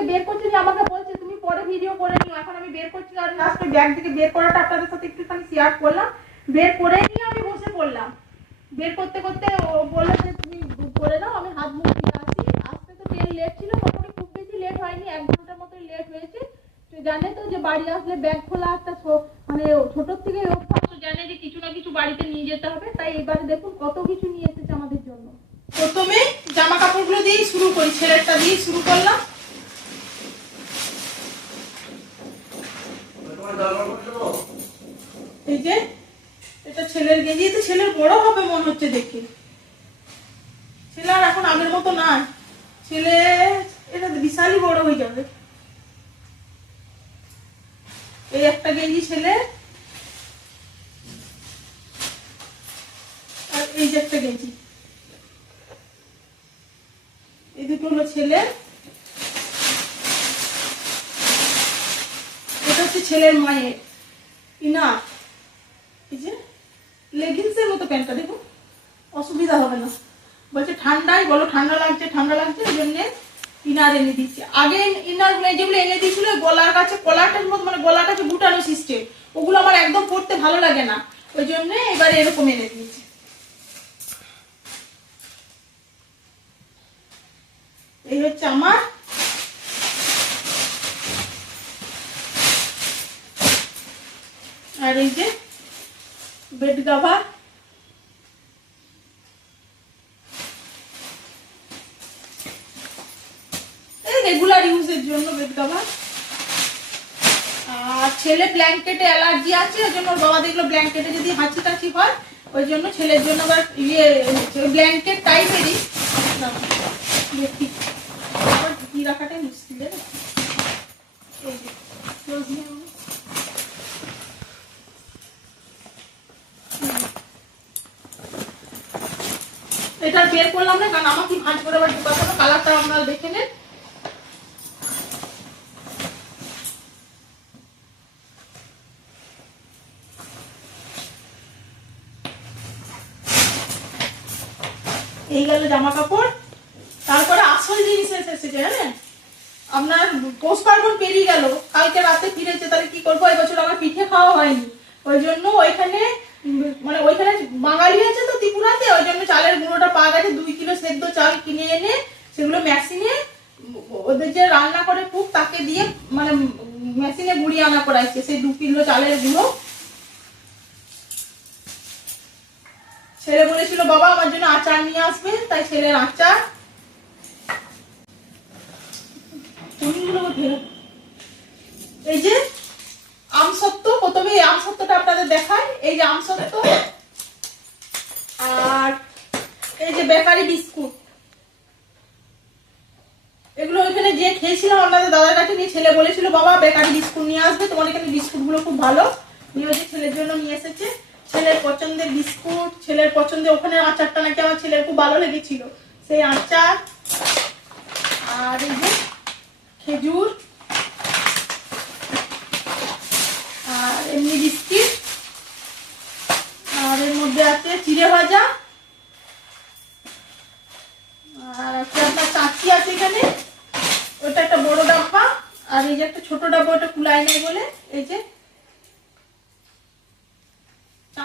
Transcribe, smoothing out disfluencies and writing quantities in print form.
থেকে বের করছে, আমাকে বলছে তুমি পরে ভিডিও করে নিও, এখন আমি বের করছি। আর লাস্টে ব্যাগ থেকে বের করাটা আপনাদের সাথে একটুখানি শেয়ার করলাম। বের করে নিয়ে আমি বসে পড়লাম। বের করতে করতে ও বললো যে তুমি করে নাও, আমি হাত মুখ দিয়ে আসি। আসতে তো ট্রেন লেট ছিল, মোটামুটি খুব বেশি লেট হয়নি, 1 ঘন্টার মতো লেট হয়েছে। তো জানে তো যে বাড়ি আসলে ব্যাগ খোলা একটা মানে ছোটোর থেকে অভ্যাস, তো জানে যে কিছু না কিছু বাড়িতে নিয়ে যেতে হবে। তাই এবারে দেখুন কত কিছু নিয়ে এসেছে আমাদের জন্য। প্রথমে জামা কাপড়গুলো দিয়েই শুরু করি, ছেলেরটা দিয়ে শুরু করলাম। এই যে এটা ছেলের গেঞ্জি, তো ছেলের বড় হবে মনে হচ্ছে দেখে। ছেলে আর এখন আগের মতো না, ছেলে এটা বিশালই বড় হয়ে যাবে। এই একটা গেঞ্জি ছেলে, আর এই যে একটা গেঞ্জি, এই দুটো হলো ছেলে। এটা হচ্ছে ছেলের মায়ের ইনার, এই যে লেগিংসের মতো প্যান্টটা, দেখুন অসুবিধা হবে না। বলছে ঠান্ডাই বলো, ঠান্ডা লাগছে ঠান্ডা লাগছে, ওই জন্য ইনার এনে দিচ্ছি। আগে ইনার যেগুলো এনে দিয়েছিল গলার কাছে কলারটার মতো, মানে গলাটাকে বুটানো সিস্টেম, ওগুলো আমার একদম পরতে ভালো লাগে না, ওই জন্য এবারে এরকম এনে দিয়েছি। এই হচ্ছে আমার আর এই যে বেড কভার, রেগুলার ইউজের জন্য বেড কভার। আর ছেলে ব্ল্যাঙ্কেটে অ্যালার্জি আছে, ওই জন্য ওর বাবা দেখলো ব্ল্যাঙ্কেটে যদি হাঁচি টাচি হয়, ওই জন্য ছেলের জন্য আবার ইয়ে ব্ল্যাঙ্কেট টাইপেরই কি রাখাটাই মুশকিল। এটা বের করলাম না, কারণ আমাকে ভাঁজ করে আবার ঢুকাতে হবে। কালারটা আপনারা দেখে নেন। এই গেল জামা কাপড়। তারপরে আসল জিনিস এসেছে, জানেন আপনার পৌষ পার্বণ পেরিয়ে গেল, কালকে রাতে ফিরেছে, তাহলে কি করবো? এবছর আমার পিঠে খাওয়া হয়নি, ওই জন্য ওইখানে মানে ওইখানে বাঙালি আছে তো ত্রিপুরাতে, ওই জন্য চালের গুঁড়োটা পাওয়া গেছে। 2 কিলো সেদ্ধ চাল কিনে এনে সেগুলো মেশিনে, ওদের যে রান্না করে কুক তাকে দিয়ে মানে মেশিনে গুঁড়িয়ে আনা করাইছে সেই 2 কিলো চালের গুঁড়ো। ছেলে বলেছিল বাবা আমার জন্য আচার নিয়ে আসবে, তাই ছেলের আচার। এই যে আমসত্ত্ব, প্রথমে এই আমসত্ত্বটা আপনাদের দেখাই। এই যে আমসত্ত্ব, আর এই যে বেকারি বিস্কুট, এগুলো ওইখানে যে খেয়েছিলাম আপনাদের দাদার কাছে নিয়ে, ছেলে বলেছিল বাবা বেকারি বিস্কুট নিয়ে আসবে, তোমার এখানে বিস্কুট গুলো খুব ভালো। নিয়ে ছেলের জন্য নিয়ে এসেছে, ছেলের পছন্দের বিস্কুট, ছেলের পছন্দের ওখানে আচারটা নাকি আমার ছেলের খুব ভালো লেগেছিল, সেই আচার। আর এই যে খেজুর, আর এমনি বিস্কিট, আর এর মধ্যে আছে চিড়ে ভাজা, আর একটা আপনার চাচি আছে এখানে, ওটা একটা বড় ডাব্বা, আর এই যে একটা ছোট ডাব্বা, ওটা কুলাই নেই বলে এই যে